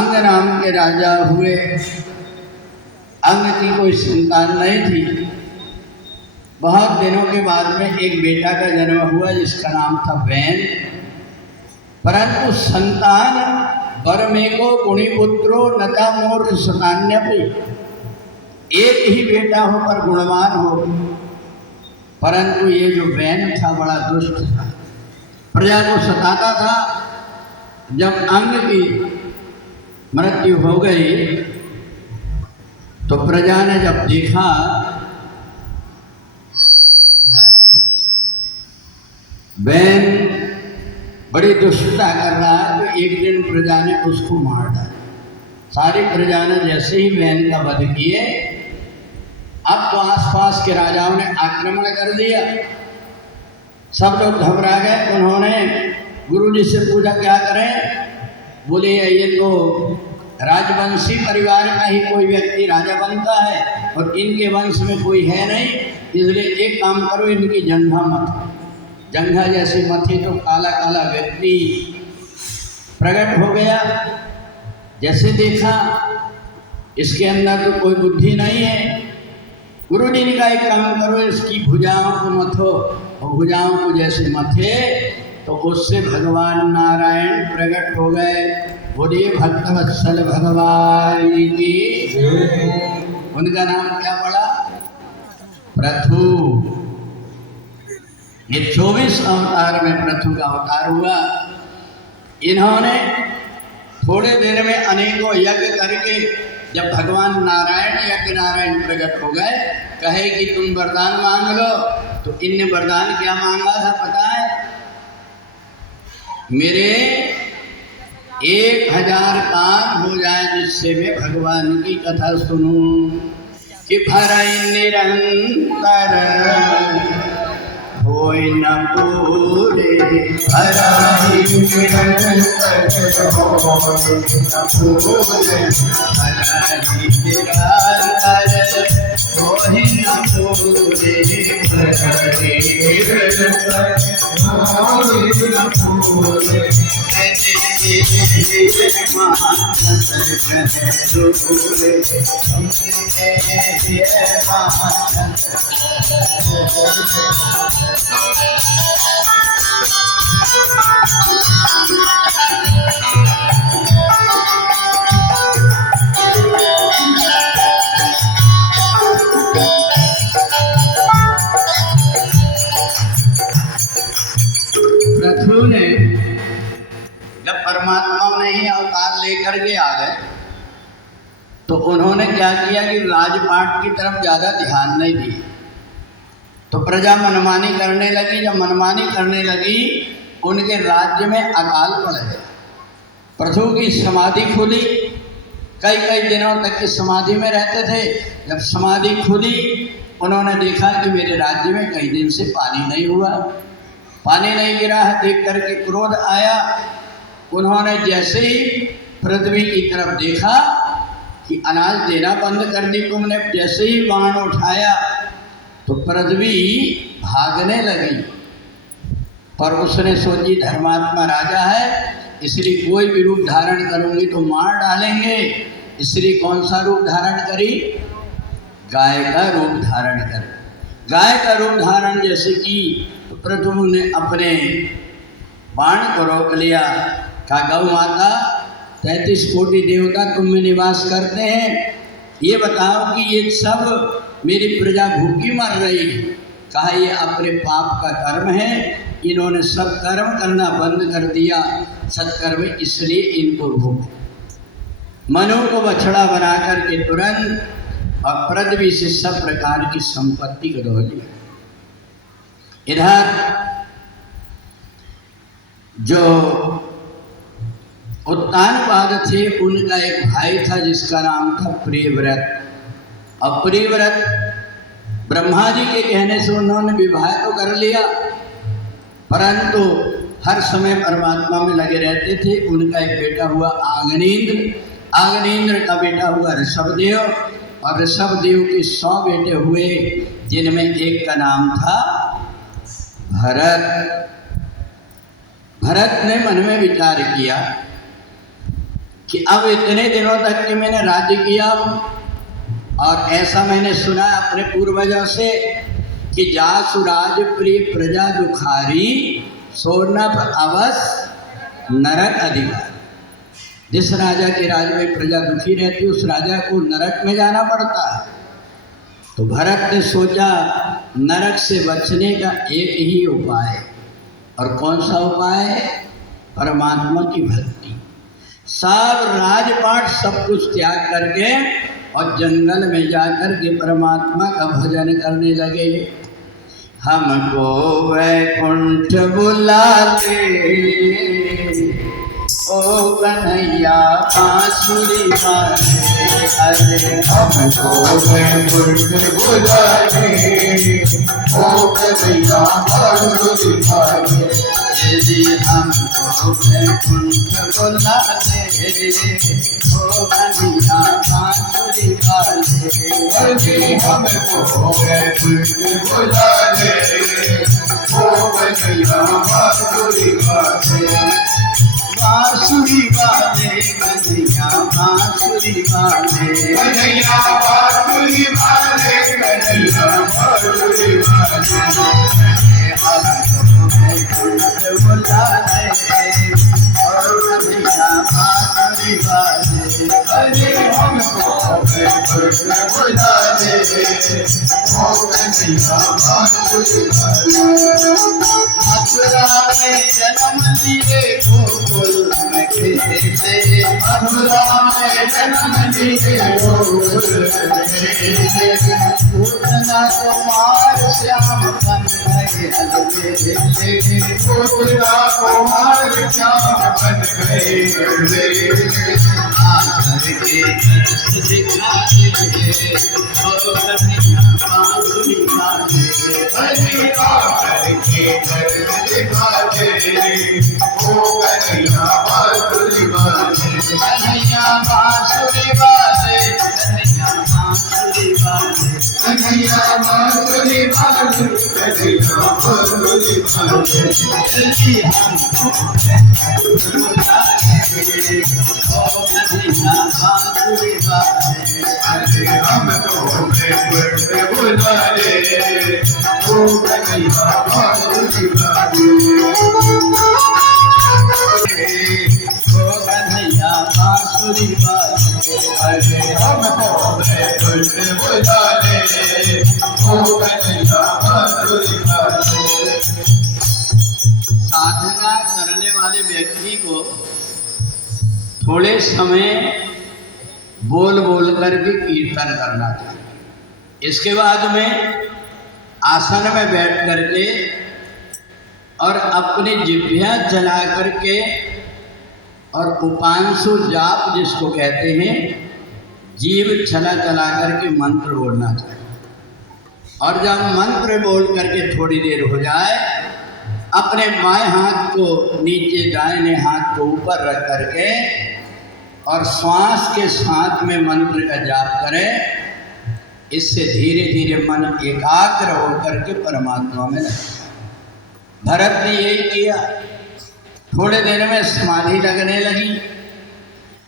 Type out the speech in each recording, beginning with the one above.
अंग नाम के राजा हुए। अंग की कोई संतान नहीं थी। बहुत दिनों के बाद में एक बेटा का जन्म हुआ जिसका नाम था वैन। परंतु संतान बरमेको गुणीपुत्रो नता मोर सतान्यपि, एक ही बेटा हो पर गुणवान हो। परंतु ये जो वैन था बड़ा दुष्ट था, प्रजा को सताता था। जब अंग की मृत्यु हो गई तो प्रजा ने जब देखा वैन बड़ी दुष्टता कर रहा है, तो एक दिन प्रजा ने उसको मार डाला। सारी प्रजा ने जैसे ही वैन का वध किए, अब तो आसपास के राजाओं ने आक्रमण कर दिया। सब लोग घबरा गए। उन्होंने गुरुजी से पूछा क्या करें। बोले ये तो राजवंशी परिवार का ही कोई व्यक्ति राजा बनता है और इनके वंश में कोई है नहीं, इसलिए एक काम करो, इनकी जंघा मत। जंघा जैसे मथे तो काला काला व्यक्ति प्रकट हो गया। जैसे देखा इसके अंदर तो कोई बुद्धि नहीं है। गुरुजी ने कहा एक काम करो, इसकी भुजाओं को मथो, और भुजाओं को जैसे मथे तो उससे भगवान नारायण प्रकट हो गए। बोलिए भक्तवत्सल भगवान की। उनका नाम क्या पड़ा? पृथु। ये 24 अवतार में पृथु का अवतार हुआ। इन्होंने थोड़े दिन में अनेकों यज्ञ करके जब भगवान नारायण यज्ञ नारायण प्रकट हो गए, कहे कि तुम वरदान मांग लो, तो इनने वरदान क्या मांगा था पता है? मेरे 1000 कान हो जाए जिससे मैं भगवान की कथा सुनूं, कि भरई निरंतर होय न पूरे, भरई निरंतर होय न पूरे, भरई निरंतर होय न पूरे, भरई निरंतर होय न पूरे। पृथु ने जब परमात्मा ने ही अवतार लेकर के आ गए तो उन्होंने क्या किया कि राजपाट की तरफ ज़्यादा ध्यान नहीं दिया। तो प्रजा मनमानी करने लगी। जब मनमानी करने लगी, उनके राज्य में अकाल पड़ गया। पृथु की समाधि खुली। कई कई दिनों तक की समाधि में रहते थे। जब समाधि खुली, उन्होंने देखा कि मेरे राज्य में कई दिन से पानी नहीं हुआ, पानी नहीं गिरा है। देख करके क्रोध आया। उन्होंने जैसे ही पृथ्वी की तरफ देखा कि अनाज देना बंद कर दी तुमने, जैसे ही बाण उठाया तो पृथ्वी भागने लगी। पर उसने सोची धर्मात्मा राजा है, इसलिए कोई भी रूप धारण करूंगी तो मार डालेंगे, इसलिए कौन सा रूप धारण करी? गाय का रूप धारण कर। गाय का रूप धारण जैसे की तो पृथु ने अपने बाण को रोक लिया। कहा गौ माता 33 कोटि देवता तुम में निवास करते हैं, ये बताओ कि ये सब मेरी प्रजा भूखी मर रही है। कहा ये अपने पाप का कर्म है, इन्होंने सब कर्म करना बंद कर दिया, सत्कर्म, इसलिए इनको भूख। मनु को बछड़ा बना करके तुरंत और पृथ्वी से सब प्रकार की संपत्ति को धो लिया। इधर जो उत्तानपाद थे, उनका एक भाई था जिसका नाम था प्रियव्रत। अब प्रियव्रत ब्रह्मा जी के कहने से उन्होंने विवाह तो कर लिया, परंतु हर समय परमात्मा में लगे रहते थे। उनका एक बेटा हुआ आग्नेन्द्र, आग्नेन्द्र का बेटा हुआ ऋषभदेव, और ऋषभदेव के 100 बेटे हुए, जिनमें एक का नाम था भरत। भरत ने मन में विचार किया कि अब इतने दिनों तक कि मैंने राज्य किया और ऐसा मैंने सुना अपने पूर्वजों से कि जासु राज प्रिय प्रजा दुखारी सोनभ अवस नरक अधिकार। जिस राजा के राज में प्रजा दुखी रहती है उस राजा को नरक में जाना पड़ता है। तो भरत ने सोचा नरक से बचने का एक ही उपाय, और कौन सा उपाय है? परमात्मा की भक्ति। सब राजपाट सब कुछ त्याग करके और जंगल में जाकर के परमात्मा का भजन करने लगे। हमको वैकुंठ बुला ले ओ कन्हैया बांसुरी वाले, अरे हमको वैकुंठ बुला ले ओ कन्हैया बांसुरी वाले, यदि हमको वैकुंठ बुला ले ओ कन्हैया बांसुरी वाले, अरे हमको वैकुंठ बुला ले ओ कन्हैया बांसुरी वाले, बांसुरी वाले कन्हैया बांसुरी वाले, कन्हैया बांसुरी वाले, कन्हैया बांसुरी वाले, हमको वैकुंठ बुला ले और कन्हैया बांसुरी वाले, अरे हमको वैकुंठ बुला ले ओ कन्हैया बांसुरी वाले, मथुरा में जन्म लिए गोकुल में खेले, मथुरा में जन्म लिए गोकुल में खेले, पूतना कुमार श्याम बन गए हलवे, पूतना कुमार श्याम बन गए हलवे, आकर के दर्श दिखा दे और कन्हैया बांसुरी वाले, अरे आकर के दर्द दिखा दे ओ कन्हैया बांसुरी वाले, कन्हैया बांसुरी वाले, कन्हैया बांसुरी वाले, कन्हैया बांसुरी वाले, कन्हैया बांसुरी वाले, जल्दी हमको बुला ले ओ कन्हैया बांसुरी वाले, अरे हमको वैकुंठ बुला ले ओ कन्हैया बांसुरी वाले, ओ कन्हैया बांसुरी वाले, अरे हमको वैकुंठ बुला ले ओ कन्हैया बांसुरी वाले, साधना करने वाले व्यक्ति को थोड़े समय बोल बोल करके कीर्तन करना चाहिए। इसके बाद में आसन में बैठ करके और अपनी जिह्वा चला करके और उपांशु जाप जिसको कहते हैं जीव चला चला करके मंत्र बोलना चाहिए। और जब मंत्र बोल करके थोड़ी देर हो जाए अपने बाएं हाथ को नीचे दाहिने हाथ को ऊपर रख करके और श्वास के साथ में मंत्र का जाप करें। इससे धीरे धीरे मन एकाग्र होकर के परमात्मा में लगता है। भरत ने यही किया, थोड़े दिन में समाधि लगने लगी।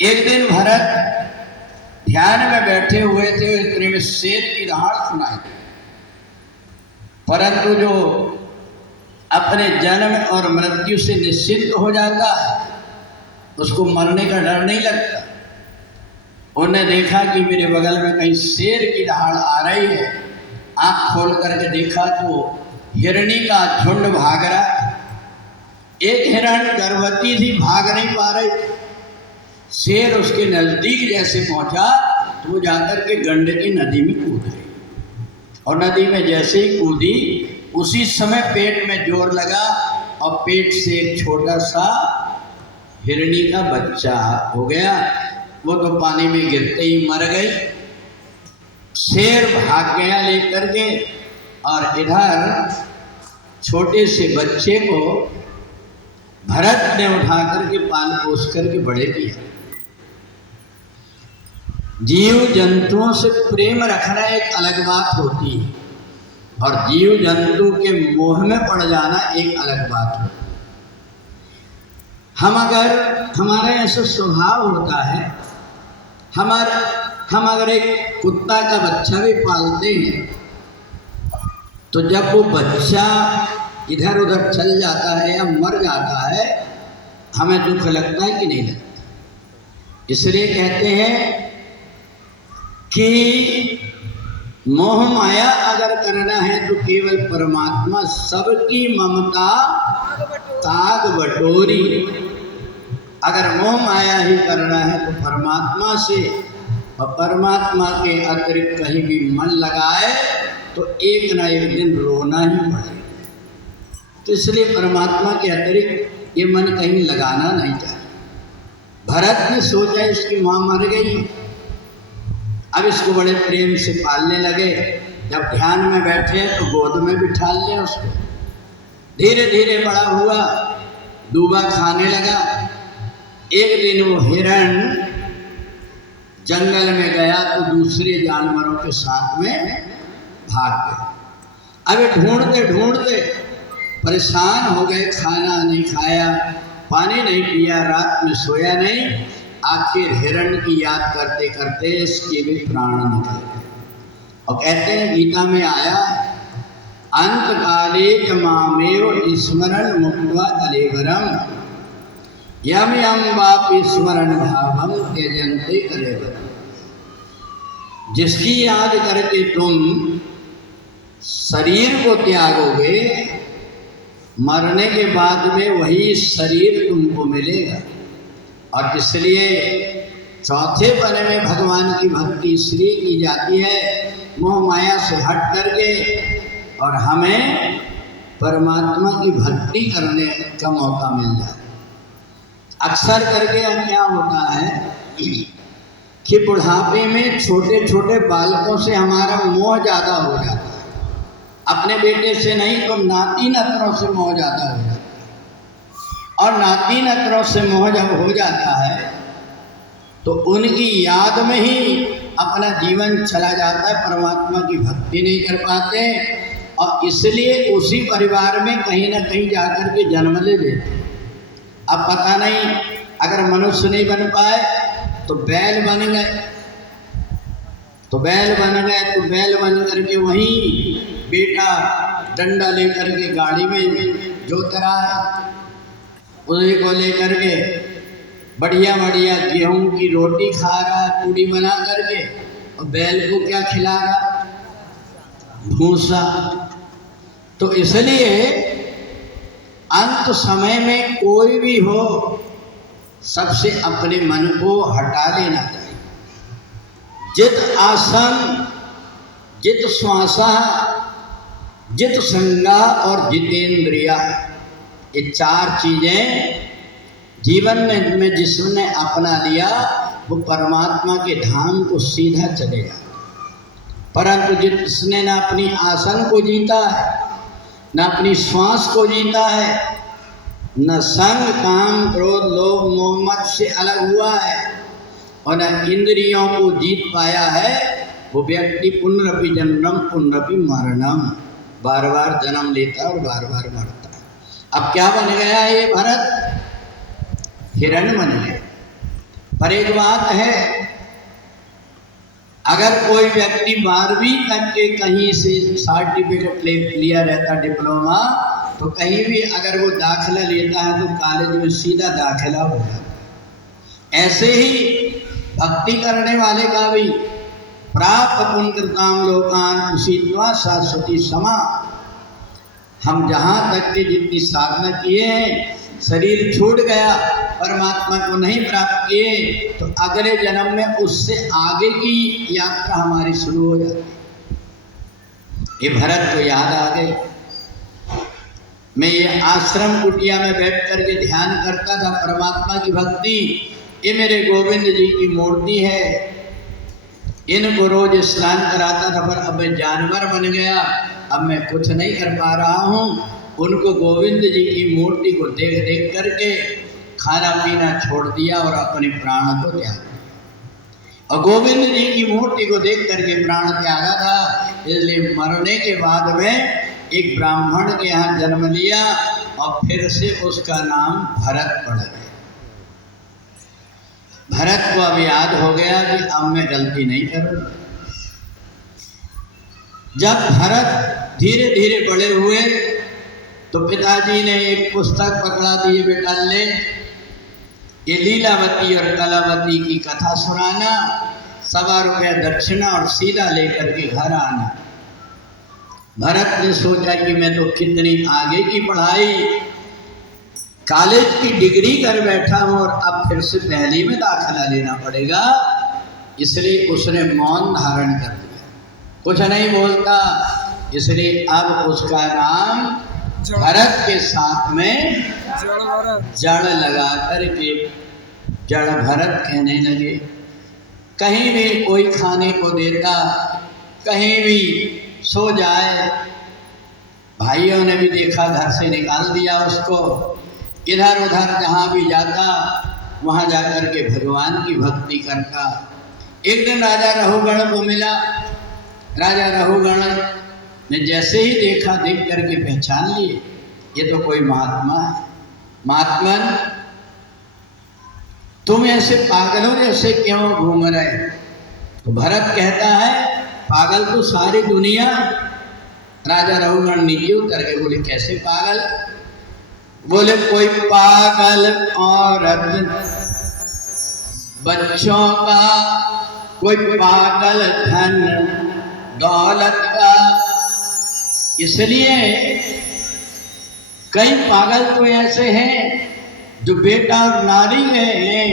एक दिन भरत ध्यान में बैठे हुए थे, इतने में शेर की दहाड़ सुनाई, परंतु जो अपने जन्म और मृत्यु से निश्चिंत हो जाता है उसको मरने का डर नहीं लगता। उन्होंने देखा कि मेरे बगल में कहीं शेर की दहाड़ आ रही है। आँख खोल करके देखा तो हिरणी का झुंड भाग रहा है। एक हिरण गर्भवती थी, भाग नहीं पा रही। शेर उसके नज़दीक जैसे पहुंचा तो वो जाकर के गंडकी नदी में कूद गई और नदी में जैसे ही कूदी उसी समय पेट में जोर लगा और पेट से एक छोटा सा हिरणी का बच्चा हो गया। वो तो पानी में गिरते ही मर गई। शेर भाग गया लेकर के और इधर छोटे से बच्चे को भरत ने उठा करके पाल पोस करके बड़े किया। जीव जंतुओं से प्रेम रखना एक अलग बात होती है और जीव जंतु के मोह में पड़ जाना एक अलग बात है। हम हमारा ऐसा स्वभाव होता है, हम अगर एक कुत्ता का बच्चा भी पालते हैं तो जब वो बच्चा इधर उधर चल जाता है या मर जाता है, हमें दुख लगता है कि नहीं लगता। इसलिए कहते हैं कि मोह माया अगर करना है तो केवल परमात्मा, सबकी ममता ताग बटोरी। अगर मोह माया ही करना है तो परमात्मा से, और परमात्मा के अतिरिक्त कहीं भी मन लगाए तो एक ना एक दिन रोना ही पड़ेगा। तो इसलिए परमात्मा के अतिरिक्त ये मन कहीं लगाना नहीं चाहिए। भरत ने सोचा इसकी माँ मर गई, अब इसको बड़े प्रेम से पालने लगे। जब ध्यान में बैठे तो गोद में बिठा लिया उसको। धीरे धीरे बड़ा हुआ, दूबा खाने लगा। एक दिन वो हिरण जंगल में गया तो दूसरे जानवरों के साथ में भाग गए। अब ढूंढते ढूंढते परेशान हो गए, खाना नहीं खाया, पानी नहीं पिया, रात में सोया नहीं। आखिर हिरण की याद करते करते इसके भी प्राण निकल गए। और कहते हैं गीता में आया, अंत काले च मामेव स्मरण मुक्त्वा कलेवरम यम यम वापि स्मरण भावम त्यजन्ते कलेवरम। जिसकी याद करके तुम शरीर को त्यागोगे, मरने के बाद में वही शरीर तुमको मिलेगा। और इसलिए चौथे पने में भगवान की भक्ति इसलिए की जाती है, मोह माया से हट करके, और हमें परमात्मा की भक्ति करने का मौका मिल जाए। अक्सर करके क्या होता है कि बुढ़ापे में छोटे छोटे बालकों से हमारा मोह ज़्यादा हो जाता है। अपने बेटे से नहीं तो नाती नतरों से मोह ज़्यादा हो जाता है। और नाती नतरों से मोह जब हो जाता है तो उनकी याद में ही अपना जीवन चला जाता है, परमात्मा की भक्ति नहीं कर पाते। और इसलिए उसी परिवार में कहीं ना कहीं जाकर के जन्म ले लेते। अब पता नहीं, अगर मनुष्य नहीं बन पाए तो बैल बन गए, तो बैल बन करके वहीं बेटा डंडा लेकर के गाड़ी में जोत रहा है, उन्हीं को लेकर के बढ़िया बढ़िया गेहूं की रोटी खा रहा है, पूड़ी बना करके। और बैल को क्या खिला रहा? भूसा। तो इसलिए अंत समय में कोई भी हो, सबसे अपने मन को हटा लेना चाहिए। जित आसन, जित श्वासा, जित संगा और जितेंद्रिया, ये चार चीजें जीवन में जिसने अपना लिया वो परमात्मा के धाम को सीधा चलेगा। परंतु जिसने न अपनी आसन को जीता है, न अपनी श्वास को जीता है, न संग काम क्रोध लोभ मोह मद से अलग हुआ है, और न इंद्रियों को जीत पाया है, वो व्यक्ति पुनरपि जन्मम पुनरपि मरणम, बार बार जन्म लेता और बार बार मरता है। अब क्या बन गया है ये भरत? हिरण बन गया। पर एक बात है, अगर कोई व्यक्ति 12वीं तक के कहीं से सर्टिफिकेट लिया रहता, डिप्लोमा, तो कहीं भी अगर वो दाखिला लेता है तो कॉलेज में सीधा दाखिला हो जाता। ऐसे ही भक्ति करने वाले का भी प्राप्त पुण्यकृताम लोकान उसीत्वा शाश्वती समा। हम जहाँ तक के जितनी साधना किए हैं, शरीर छूट गया, परमात्मा को नहीं प्राप्त किए, तो अगले जन्म में उससे आगे की यात्रा हमारी शुरू हो जाती। ये भरत को याद आ गई। मैं ये आश्रम कुटिया में बैठ करके ध्यान करता था परमात्मा की भक्ति। ये मेरे गोविंद जी की मूर्ति है, इनको रोज स्नान कराता था, पर अब मैं जानवर बन गया, अब मैं कुछ नहीं कर पा रहा हूँ। उनको गोविंद जी की मूर्ति को देख देख करके खाना पीना छोड़ दिया और अपने प्राण को त्याग दिया। और गोविंद जी की मूर्ति को देख करके प्राण त्यागा था, इसलिए मरने के बाद में एक ब्राह्मण के यहाँ जन्म लिया और फिर से उसका नाम भरत पड़ गया। भरत को अब याद हो गया कि अब मैं गलती नहीं करूँगा। जब भरत धीरे धीरे बड़े हुए तो पिताजी ने एक पुस्तक पकड़ा दी, बेटा ले ये लीलावती और कलावती की कथा सुनाना, 1.25 रुपया दक्षिणा और सीधा लेकर के घर आना। भरत ने सोचा कि मैं तो कितनी आगे की पढ़ाई, कॉलेज की डिग्री कर बैठा हूँ और अब फिर से पहली में दाखिला लेना पड़ेगा, इसलिए उसने मौन धारण कर दिया, कुछ नहीं बोलता। इसलिए अब उसका नाम भरत के साथ में जड़ लगा करके जड़ भरत कहने लगे। कहीं भी कोई खाने को देता, कहीं भी सो जाए, भाइयों ने भी देखा, घर से निकाल दिया उसको। इधर उधर जहाँ भी जाता वहाँ जाकर के भगवान की भक्ति करता। एक दिन राजा रहुगण को मिला। राजा रहुगण ने जैसे ही देखा, देख करके पहचान लिए, ये तो कोई महात्मा है। महात्मन, तुम ऐसे पागलों जैसे क्यों घूम रहे? तो भरत कहता है, पागल तो सारी दुनिया। राजा रहुगण नीचे उतर के बोले, कैसे पागल? बोले, कोई पागल औरत बच्चों का, कोई पागल धन दौलत का। इसलिए कई पागल तो ऐसे हैं जो बेटा और नारी हैं,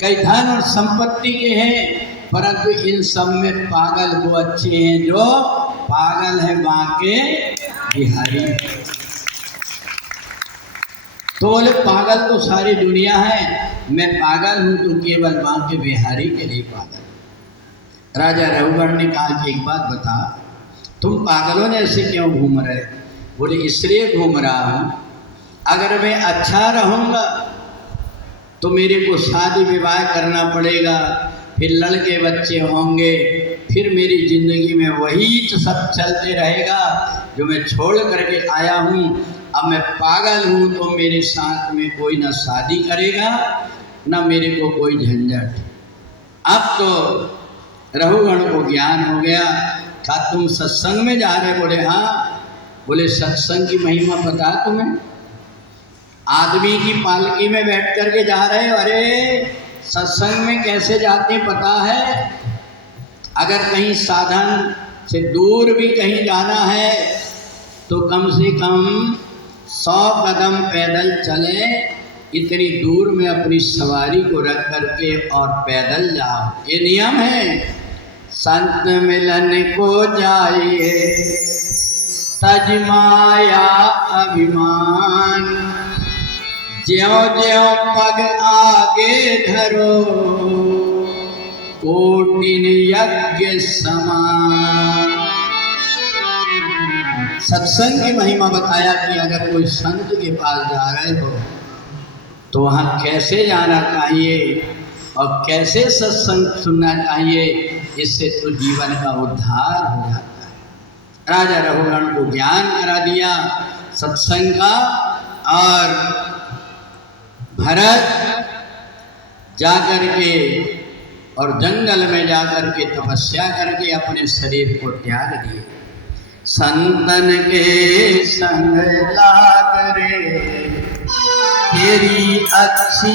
कई धन और संपत्ति के हैं, परंतु इन सब में पागल वो अच्छे हैं जो पागल है बांके बिहारी। तो बोले, पागल तो सारी दुनिया है, मैं पागल हूं तो केवल बांके बिहारी के लिए पागल। राजा रहुगण ने कहा कि एक बात बता, तुम पागलों ने ऐसे क्यों घूम रहे? बोले, इसलिए घूम रहा हूँ, अगर मैं अच्छा रहूँगा तो मेरे को शादी विवाह करना पड़ेगा, फिर लड़के बच्चे होंगे, फिर मेरी ज़िंदगी में वही तो सब चलते रहेगा जो मैं छोड़ करके आया हूँ। अब मैं पागल हूँ तो मेरे साथ में कोई ना शादी करेगा ना मेरे को कोई झंझट। अब तो रहुगण को ज्ञान हो गया। क्या तुम सत्संग में जा रहे? बोले, हाँ। बोले, सत्संग की महिमा पता है तुम्हें? आदमी की पालकी में बैठ कर के जा रहे हो? अरे सत्संग में कैसे जाते पता है? अगर कहीं साधन से दूर भी कहीं जाना है तो कम से कम 100 कदम पैदल चले, इतनी दूर में अपनी सवारी को रख करके और पैदल जाओ, ये नियम है। संत मिलन को जाइए तज माया अभिमान, ज्यों ज्यों पग आगे धरो कोटिन यज्ञ समान। सत्संग की महिमा बताया कि अगर कोई संत के पास जा रहे हो तो वहाँ कैसे जाना चाहिए और कैसे सत्संग सुनना चाहिए, इससे तो जीवन का उद्धार हो जाता है। राजा रहुगण को ज्ञान करा दिया सत्संग का, और भरत जाकर के और जंगल में जाकर के तपस्या करके अपने शरीर को त्याग दिए। संतन के संग लाग रे तेरी अच्छी